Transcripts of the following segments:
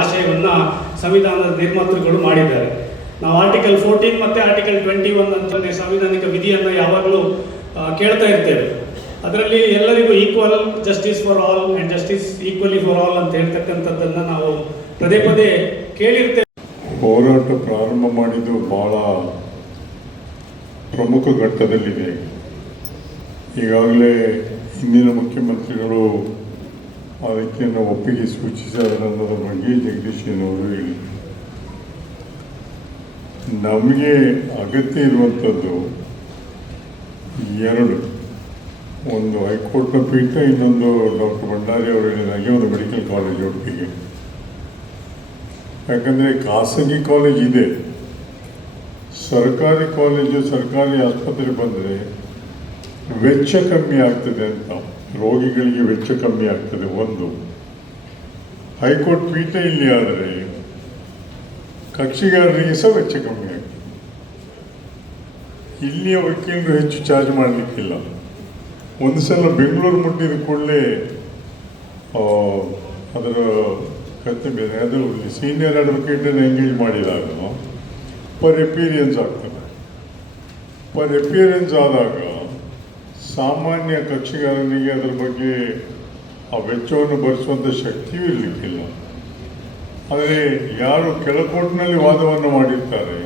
ಆಶಯವನ್ನು ಸಂವಿಧಾನದ ನಿರ್ಮಾತೃಗಳು ಮಾಡಿದ್ದಾರೆ. ನಾವು ಆರ್ಟಿಕಲ್ 14 ಮತ್ತು ಆರ್ಟಿಕಲ್ 21 ಅಂತಲೇ ಸಾಂವಿಧಾನಿಕ ವಿಧಿಯನ್ನು ಯಾವಾಗಲೂ ಕೇಳ್ತಾ ಇರ್ತೇವೆ. ಅದರಲ್ಲಿ ಎಲ್ಲರಿಗೂ equal justice for all and justice equally for all ಅಂತ ಹೇಳ್ತಕ್ಕಂಥದ್ದನ್ನು ನಾವು ಪದೇ ಪದೇ ಕೇಳಿರ್ತೇವೆ. ಹೋರಾಟ ಪ್ರಾರಂಭ ಮಾಡಿದ್ದು ಬಹಳ ಪ್ರಮುಖ ಘಟ್ಟದಲ್ಲಿದೆ. ಈಗಾಗಲೇ ಹಿಂದಿನ ಮುಖ್ಯಮಂತ್ರಿಗಳು ಅದಕ್ಕೆ ಒಪ್ಪಿಗೆ ಸೂಚಿಸಿದ ಅನ್ನೋದ್ರ ಬಗ್ಗೆ ಜಗದೀಶನವರು ಹೇಳಿ, ನಮಗೆ ಅಗತ್ಯ ಇರುವಂಥದ್ದು ಎರಡು, ಒಂದು ಹೈಕೋರ್ಟ್ನ ಪೀಠ, ಇನ್ನೊಂದು ಡಾಕ್ಟರ್ ಭಂಡಾರಿ ಅವರು ಹೇಳಿದಾಗೆ ಒಂದು ಮೆಡಿಕಲ್ ಕಾಲೇಜ್ ಒಪ್ಪಿಗೆ. ಯಾಕಂದರೆ ಖಾಸಗಿ ಕಾಲೇಜ್ ಇದೆ, ಸರ್ಕಾರಿ ಕಾಲೇಜು ಸರ್ಕಾರಿ ಆಸ್ಪತ್ರೆ ಬಂದರೆ ವೆಚ್ಚ ಕಮ್ಮಿ ಆಗ್ತದೆ ಅಂತ, ರೋಗಿಗಳಿಗೆ ವೆಚ್ಚ ಕಮ್ಮಿ ಆಗ್ತದೆ ಒಂದು. ಹೈಕೋರ್ಟ್ ಪೀಠ ಇಲ್ಲಿ ಆದರೆ ಕಕ್ಷಿಗಾರರಿಗೆ ಸಹ ವೆಚ್ಚ ಕಮ್ಮಿ ಆಗ್ತದೆ. ಇಲ್ಲಿಯ ವಕೀಲರು ಹೆಚ್ಚು ಚಾರ್ಜ್ ಮಾಡಲಿಕ್ಕಿಲ್ಲ. ಒಂದು ಸಲ ಬೆಂಗಳೂರು ಮುಟ್ಟಿದ ಕೂಡಲೇ ಅದರ ಕತೆ ಬೇರೆ. ಅದು ಸೀನಿಯರ್ ಅಡ್ವೊಕೇಟನ್ನು ಎಂಗೇಜ್ ಮಾಡಿದಾಗ ಪರ್ ಎಪಿಯರೆನ್ಸ್ ಆಗ್ತದೆ. ಪರ್ ಎಪಿಯರೆನ್ಸ್ ಆದಾಗ ಸಾಮಾನ್ಯ ಕಕ್ಷಿಗಾರನಿಗೆ ಅದರ ಬಗ್ಗೆ ಆ ವೆಚ್ಚವನ್ನು ಭರಿಸುವಂಥ ಶಕ್ತಿಯೂ ಇರಲಿಕ್ಕಿಲ್ಲ. ಆದರೆ ಯಾರು ಕೆಳಕೋರ್ಟ್ನಲ್ಲಿ ವಾದವನ್ನು ಮಾಡಿರ್ತಾರೆ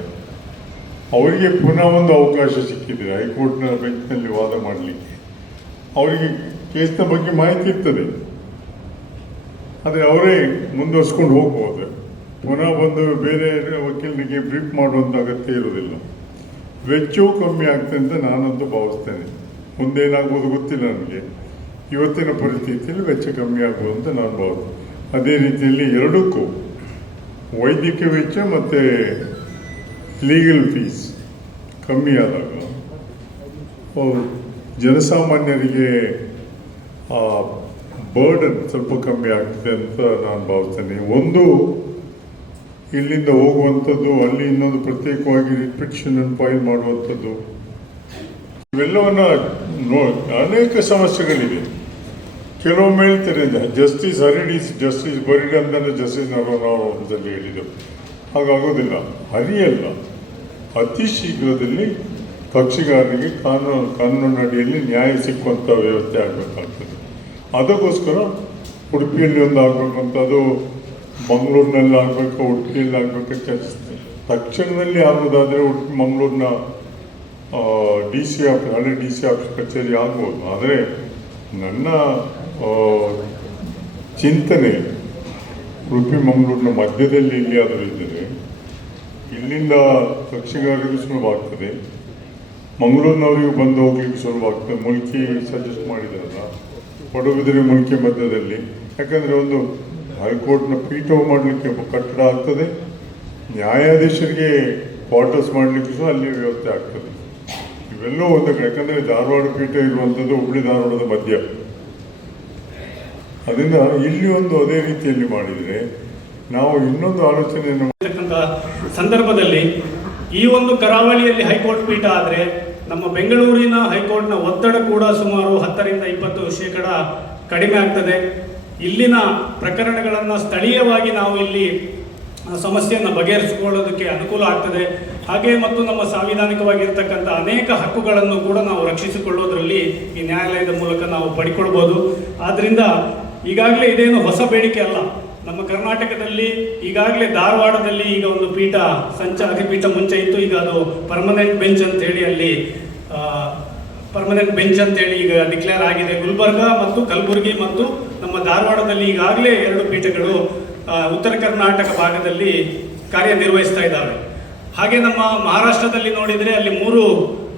ಅವರಿಗೆ ಪುನಃ ಒಂದು ಅವಕಾಶ ಸಿಕ್ಕಿದೆ ಹೈಕೋರ್ಟ್ನ ಬೆಂಚ್ನಲ್ಲಿ ವಾದ ಮಾಡಲಿಕ್ಕೆ. ಅವರಿಗೆ ಕೇಸ್ನ ಬಗ್ಗೆ ಮಾಹಿತಿ ಇರ್ತದೆ, ಆದರೆ ಅವರೇ ಮುಂದುವರ್ಸ್ಕೊಂಡು ಹೋಗ್ಬೋದು. ಪುನಃ ಬಂದು ಬೇರೆ ವಕೀಲರಿಗೆ ಬ್ರೀಫ್ ಮಾಡುವಂಥ ಅಗತ್ಯ ಇರೋದಿಲ್ಲ. ವೆಚ್ಚವೂ ಕಮ್ಮಿ ಆಗ್ತದೆ ಅಂತ ನಾನಂತೂ ಭಾವಿಸ್ತೇನೆ. ಮುಂದೇನಾಗ್ಬೋದು ಗೊತ್ತಿಲ್ಲ ನನಗೆ. ಇವತ್ತಿನ ಪರಿಸ್ಥಿತಿಯಲ್ಲಿ ವೆಚ್ಚ ಕಮ್ಮಿ ಆಗ್ಬೋದು ಅಂತ ನಾನು ಭಾವಿಸ್ತೇನೆ. ಅದೇ ರೀತಿಯಲ್ಲಿ ಎರಡಕ್ಕೂ ವೈದ್ಯಕೀಯ ವೆಚ್ಚ ಮತ್ತು ಲೀಗಲ್ ಫೀಸ್ ಕಮ್ಮಿ ಆದಾಗ ಜನಸಾಮಾನ್ಯರಿಗೆ ಆ ಬರ್ಡನ್ ಸ್ವಲ್ಪ ಕಮ್ಮಿ ಆಗ್ತದೆ ಅಂತ ನಾನು ಭಾವಿಸ್ತೇನೆ. ಒಂದು, ಇಲ್ಲಿಂದ ಹೋಗುವಂಥದ್ದು, ಅಲ್ಲಿ ಇನ್ನೊಂದು ಪ್ರತ್ಯೇಕವಾಗಿ ರಿಪಿಟಿಷನ್ ಫೈಲ್ ಮಾಡುವಂಥದ್ದು, ಇವೆಲ್ಲವನ್ನು ಅನೇಕ ಸಮಸ್ಯೆಗಳಿವೆ. ಕೆಲವೊಮ್ಮೆ ಹೇಳ್ತಾರೆ ಜಸ್ಟಿಸ್ ಹರಿಡ್ ಜಸ್ಟಿಸ್ ಬರಿಡ್ ಅಂತಲೇ ಜಸ್ಟಿಸ್ ನರವಣದಲ್ಲಿ ಹೇಳಿದರು. ಹಾಗಾಗೋದಿಲ್ಲ, ಹರಿಯಲ್ಲ. ಅತಿ ಶೀಘ್ರದಲ್ಲಿ ಕಕ್ಷಿಗಾರರಿಗೆ ಕಾನೂನಿನಡಿಯಲ್ಲಿ ನ್ಯಾಯ ಸಿಕ್ಕುವಂಥ ವ್ಯವಸ್ಥೆ ಆಗಬೇಕಾಗ್ತದೆ. ಅದಕ್ಕೋಸ್ಕರ ಉಡುಪಿಯಲ್ಲಿ ಒಂದು ಆಗಬೇಕಂತ, ಅದು ಮಂಗಳೂರಿನಲ್ಲಿ ಆಗಬೇಕು, ಉಡುಪಿಯಲ್ಲಿ ಆಗಬೇಕಂತ ಚರ್ಚಿಸ್ತಾರೆ. ತಕ್ಷಣದಲ್ಲಿ ಆಗೋದಾದರೆ ಉಡುಪಿ ಮಂಗಳೂರಿನ DC ಆಫೀಸ್, ಹಳೆ DC ಆಫೀಸ್ ಕಚೇರಿ ಆಗ್ಬೋದು. ಆದರೆ ನನ್ನ ಚಿಂತನೆ ಉಡುಪಿ ಮಂಗಳೂರಿನ ಮಧ್ಯದಲ್ಲಿ ಎಲ್ಲಿಯಾದರೂ ಇದ್ದರೆ ಇಲ್ಲಿಂದ ಕಕ್ಷಿಗಾರರಿಗೂ ಸುಲಭವಾಗ್ತದೆ, ಮಂಗಳೂರಿನವರಿಗೂ ಬಂದು ಹೋಗ್ಲಿಕ್ಕೆ ಸುಲಭವಾಗ್ತದೆ. ಮುಲ್ಕಿ ಸಜೆಸ್ಟ್ ಮಾಡಿದಾರಲ್ಲ, ಪಡುಬಿದಿರೆ ಮುಲ್ಕಿ ಮಧ್ಯದಲ್ಲಿ. ಯಾಕಂದರೆ ಒಂದು ಹೈಕೋರ್ಟ್ನ ಪೀಠವು ಮಾಡಲಿಕ್ಕೆ ಕಟ್ಟಡ ಆಗ್ತದೆ, ನ್ಯಾಯಾಧೀಶರಿಗೆ ಕ್ವಾರ್ಟರ್ಸ್ ಮಾಡಲಿಕ್ಕೆ ಸಹ ಅಲ್ಲಿ ವ್ಯವಸ್ಥೆ ಆಗ್ತದೆ. ಇವೆಲ್ಲವೂ ಒಂದು ಕಡೆ. ಯಾಕಂದರೆ ಧಾರವಾಡ ಪೀಠ ಇರುವಂಥದ್ದು ಹುಬ್ಬಳ್ಳಿ ಧಾರವಾಡದ ಮಧ್ಯ. ಅದರಿಂದ ಇಲ್ಲಿ ಒಂದು ಅದೇ ರೀತಿಯಲ್ಲಿ ಮಾಡಿದರೆ ನಾವು ಇನ್ನೊಂದು ಆಲೋಚನೆಯನ್ನು ಸಂದರ್ಭದಲ್ಲಿ ಈ ಒಂದು ಕರಾವಳಿಯಲ್ಲಿ ಹೈಕೋರ್ಟ್ ಪೀಠ ಆದರೆ ನಮ್ಮ ಬೆಂಗಳೂರಿನ ಹೈಕೋರ್ಟ್ನ ಒತ್ತಡ ಕೂಡ ಸುಮಾರು 10ರಿಂದ 20% ಕಡಿಮೆ ಆಗ್ತದೆ. ಇಲ್ಲಿನ ಪ್ರಕರಣಗಳನ್ನು ಸ್ಥಳೀಯವಾಗಿ ನಾವು ಇಲ್ಲಿ ಸಮಸ್ಯೆಯನ್ನು ಬಗೆಹರಿಸಿಕೊಳ್ಳೋದಕ್ಕೆ ಅನುಕೂಲ ಆಗ್ತದೆ. ಹಾಗೆ ಮತ್ತು ನಮ್ಮ ಸಾಂವಿಧಾನಿಕವಾಗಿರ್ತಕ್ಕಂಥ ಅನೇಕ ಹಕ್ಕುಗಳನ್ನು ಕೂಡ ನಾವು ರಕ್ಷಿಸಿಕೊಳ್ಳೋದ್ರಲ್ಲಿ ಈ ನ್ಯಾಯಾಲಯದ ಮೂಲಕ ನಾವು ಪಡ್ಕೊಳ್ಬೋದು. ಆದ್ದರಿಂದ ಈಗಾಗಲೇ ಇದೇನು ಹೊಸ ಬೇಡಿಕೆ ಅಲ್ಲ. ನಮ್ಮ ಕರ್ನಾಟಕದಲ್ಲಿ ಈಗಾಗಲೇ ಧಾರವಾಡದಲ್ಲಿ ಈಗ ಒಂದು ಪೀಠ ಅಧಿಪೀಠ ಮುಂಚೆ ಇತ್ತು, ಈಗ ಅದು ಪರ್ಮನೆಂಟ್ ಬೆಂಚ್ ಅಂತೇಳಿ ಅಲ್ಲಿ ಪರ್ಮನೆಂಟ್ ಬೆಂಚ್ ಅಂತೇಳಿ ಈಗ ಡಿಕ್ಲೇರ್ ಆಗಿದೆ. ಗುಲ್ಬರ್ಗ ಮತ್ತು ಕಲಬುರಗಿ ಮತ್ತು ನಮ್ಮ ಧಾರವಾಡದಲ್ಲಿ ಈಗಾಗಲೇ 2 ಪೀಠಗಳು ಉತ್ತರ ಕರ್ನಾಟಕ ಭಾಗದಲ್ಲಿ ಕಾರ್ಯನಿರ್ವಹಿಸ್ತಾ ಇದ್ದಾವೆ. ಹಾಗೆ ನಮ್ಮ ಮಹಾರಾಷ್ಟ್ರದಲ್ಲಿ ನೋಡಿದರೆ ಅಲ್ಲಿ 3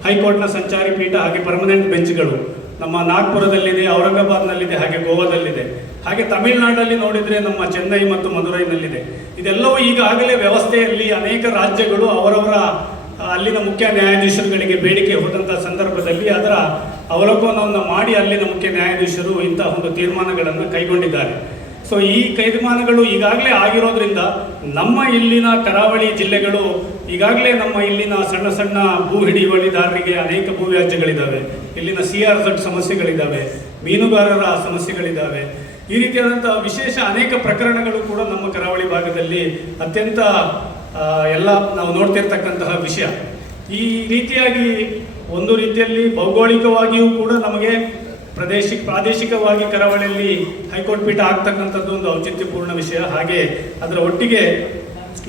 ಹೈಕೋರ್ಟ್ನ ಸಂಚಾರಿ ಪೀಠ ಹಾಗೆ ಪರ್ಮನೆಂಟ್ ಬೆಂಚ್ಗಳು ನಮ್ಮ ನಾಗ್ಪುರದಲ್ಲಿದೆ, ಔರಂಗಾಬಾದ್ನಲ್ಲಿದೆ, ಹಾಗೆ ಗೋವಾದಲ್ಲಿದೆ. ಹಾಗೆ ತಮಿಳುನಾಡಲ್ಲಿ ನೋಡಿದರೆ ನಮ್ಮ ಚೆನ್ನೈ ಮತ್ತು ಮದುರೈನಲ್ಲಿದೆ. ಇದೆಲ್ಲವೂ ಈಗಾಗಲೇ ವ್ಯವಸ್ಥೆಯಲ್ಲಿ ಅನೇಕ ರಾಜ್ಯಗಳು ಅವರವರ ಅಲ್ಲಿನ ಮುಖ್ಯ ನ್ಯಾಯಾಧೀಶರುಗಳಿಗೆ ಬೇಡಿಕೆ ಹೋದಂಥ ಸಂದರ್ಭದಲ್ಲಿ ಅದರ ಅವಲೋಕನವನ್ನು ಮಾಡಿ ಅಲ್ಲಿನ ಮುಖ್ಯ ನ್ಯಾಯಾಧೀಶರು ಇಂತಹ ಒಂದು ತೀರ್ಮಾನಗಳನ್ನು ಕೈಗೊಂಡಿದ್ದಾರೆ. ಸೊ ಈ ತೀರ್ಮಾನಗಳು ಈಗಾಗಲೇ ಆಗಿರೋದ್ರಿಂದ ನಮ್ಮ ಇಲ್ಲಿನ ಕರಾವಳಿ ಜಿಲ್ಲೆಗಳು ಈಗಾಗಲೇ ನಮ್ಮ ಇಲ್ಲಿನ ಸಣ್ಣ ಸಣ್ಣ ಭೂ ಹಿಡಿವಳಿದಾರರಿಗೆ ಅನೇಕ ಭೂ ವ್ಯಾಜ್ಯಗಳಿದ್ದಾವೆ. ಇಲ್ಲಿನ CRZ ಸಮಸ್ಯೆಗಳಿದ್ದಾವೆ, ಮೀನುಗಾರರ ಸಮಸ್ಯೆಗಳಿದ್ದಾವೆ. ಈ ರೀತಿಯಾದಂತಹ ವಿಶೇಷ ಅನೇಕ ಪ್ರಕರಣಗಳು ಕೂಡ ನಮ್ಮ ಕರಾವಳಿ ಭಾಗದಲ್ಲಿ ಅತ್ಯಂತ ಎಲ್ಲ ನಾವು ನೋಡ್ತಿರ್ತಕ್ಕಂತಹ ವಿಷಯ. ಈ ರೀತಿಯಾಗಿ ಒಂದು ರೀತಿಯಲ್ಲಿ ಭೌಗೋಳಿಕವಾಗಿಯೂ ಕೂಡ ನಮಗೆ ಪ್ರಾದೇಶಿಕವಾಗಿ ಕರಾವಳಿಯಲ್ಲಿ ಹೈಕೋರ್ಟ್ ಪೀಠ ಆಗ್ತಕ್ಕಂಥದ್ದು ಒಂದು ಔಚಿತ್ಯಪೂರ್ಣ ವಿಷಯ. ಹಾಗೆ ಅದರ ಒಟ್ಟಿಗೆ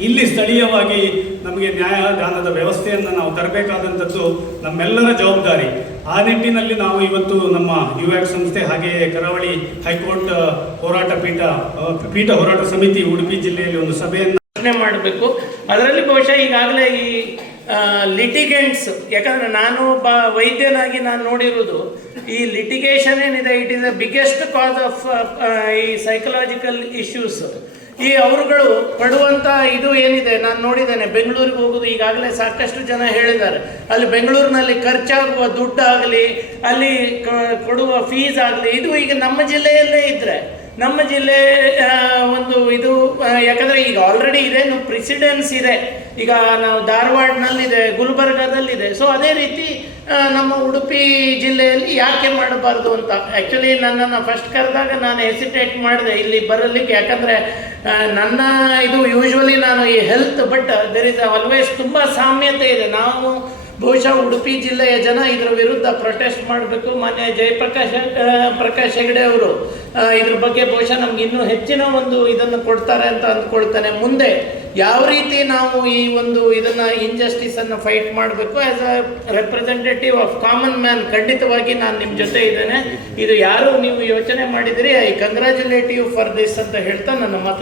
ಇಲ್ಲಿ ಸ್ಥಳೀಯವಾಗಿ ನಮಗೆ ನ್ಯಾಯದಾನದ ವ್ಯವಸ್ಥೆಯನ್ನು ನಾವು ತರಬೇಕಾದಂಥದ್ದು ನಮ್ಮೆಲ್ಲರ ಜವಾಬ್ದಾರಿ. ಆ ನಿಟ್ಟಿನಲ್ಲಿ ನಾವು ಇವತ್ತು ನಮ್ಮ ಯುವ್ಯಾಕ್ ಸಂಸ್ಥೆ ಹಾಗೆಯೇ ಕರಾವಳಿ ಹೈಕೋರ್ಟ್ ಪೀಠ ಹೋರಾಟ ಸಮಿತಿ ಉಡುಪಿ ಜಿಲ್ಲೆಯಲ್ಲಿ ಒಂದು ಸಭೆಯನ್ನು ಮಾಡಬೇಕು. ಅದರಲ್ಲಿ ಬಹುಶಃ ಈಗಾಗಲೇ ಈ ಲಿಟಿಗೆಂಟ್ಸ್, ಯಾಕಂದರೆ ನಾನು ಒಬ್ಬ ವೈದ್ಯನಾಗಿ ನಾನು ನೋಡಿರೋದು ಈ ಲಿಟಿಗೇಷನ್ ಏನಿದೆ, it is the biggest cause of ಈ ಸೈಕಲಾಜಿಕಲ್ ಇಶ್ಯೂಸ್. ಈ ಅವರುಗಳು ಪಡುವಂಥ ಇದು ಏನಿದೆ, ನಾನು ನೋಡಿದ್ದೇನೆ ಬೆಂಗಳೂರಿಗೆ ಹೋಗೋದು, ಈಗಾಗಲೇ ಸಾಕಷ್ಟು ಜನ ಹೇಳಿದ್ದಾರೆ, ಅಲ್ಲಿ ಬೆಂಗಳೂರಿನಲ್ಲಿ ಖರ್ಚಾಗುವ ದುಡ್ಡಾಗಲಿ ಅಲ್ಲಿ ಕೊಡುವ ಫೀಸ್ ಆಗಲಿ, ಇದು ಈಗ ನಮ್ಮ ಜಿಲ್ಲೆಯಲ್ಲೇ ಇದ್ದರೆ ನಮ್ಮ ಜಿಲ್ಲೆ ಒಂದು ಇದು, ಯಾಕಂದರೆ ಈಗ ಆಲ್ರೆಡಿ ಇದೆ, ಪ್ರೆಸಿಡೆನ್ಸ್ ಇದೆ, ಈಗ ನಾವು ಧಾರವಾಡನಲ್ಲಿದೆ, ಗುಲ್ಬರ್ಗಾದಲ್ಲಿದೆ. ಸೊ ಅದೇ ರೀತಿ ನಮ್ಮ ಉಡುಪಿ ಜಿಲ್ಲೆಯಲ್ಲಿ ಯಾಕೆ ಮಾಡಬಾರ್ದು ಅಂತ ಆ್ಯಕ್ಚುಲಿ ನನ್ನನ್ನು ಫಸ್ಟ್ ಕರೆದಾಗ ನಾನು ಹೆಸಿಟೇಟ್ ಮಾಡಿದೆ ಇಲ್ಲಿ ಬರಲಿಕ್ಕೆ, ಯಾಕಂದರೆ ನನ್ನ ಇದು ಯೂಶ್ವಲಿ ನಾನು ಈ health, but there is always ತುಂಬ ಸಾಮ್ಯತೆ ಇದೆ. ನಾವು ಬಹುಶಃ ಉಡುಪಿ ಜಿಲ್ಲೆಯ ಜನ ಇದರ ವಿರುದ್ಧ ಪ್ರೊಟೆಸ್ಟ್ ಮಾಡಬೇಕು. ಮಾನ್ಯ ಪ್ರಕಾಶ್ ಹೆಗಡೆ ಅವರು ಇದ್ರ ಬಗ್ಗೆ ಬಹುಶಃ ನಮ್ಗೆ ಇನ್ನೂ ಹೆಚ್ಚಿನ ಒಂದು ಇದನ್ನು ಕೊಡ್ತಾರೆ ಅಂತ ಅಂದ್ಕೊಳ್ತಾನೆ. ಮುಂದೆ ಯಾವ ರೀತಿ ನಾವು ಈ ಒಂದು ಇದನ್ನು ಇಂಜಸ್ಟಿಸನ್ನು ಫೈಟ್ ಮಾಡಬೇಕು, as a representative of common man ಖಂಡಿತವಾಗಿ ನಾನು ನಿಮ್ಮ ಜೊತೆ ಇದ್ದೇನೆ. ಇದು ಯಾರು ನೀವು ಯೋಚನೆ ಮಾಡಿದಿರಿ, I congratulate you for this ಅಂತ ಹೇಳ್ತಾ ನನ್ನ ಮಾತು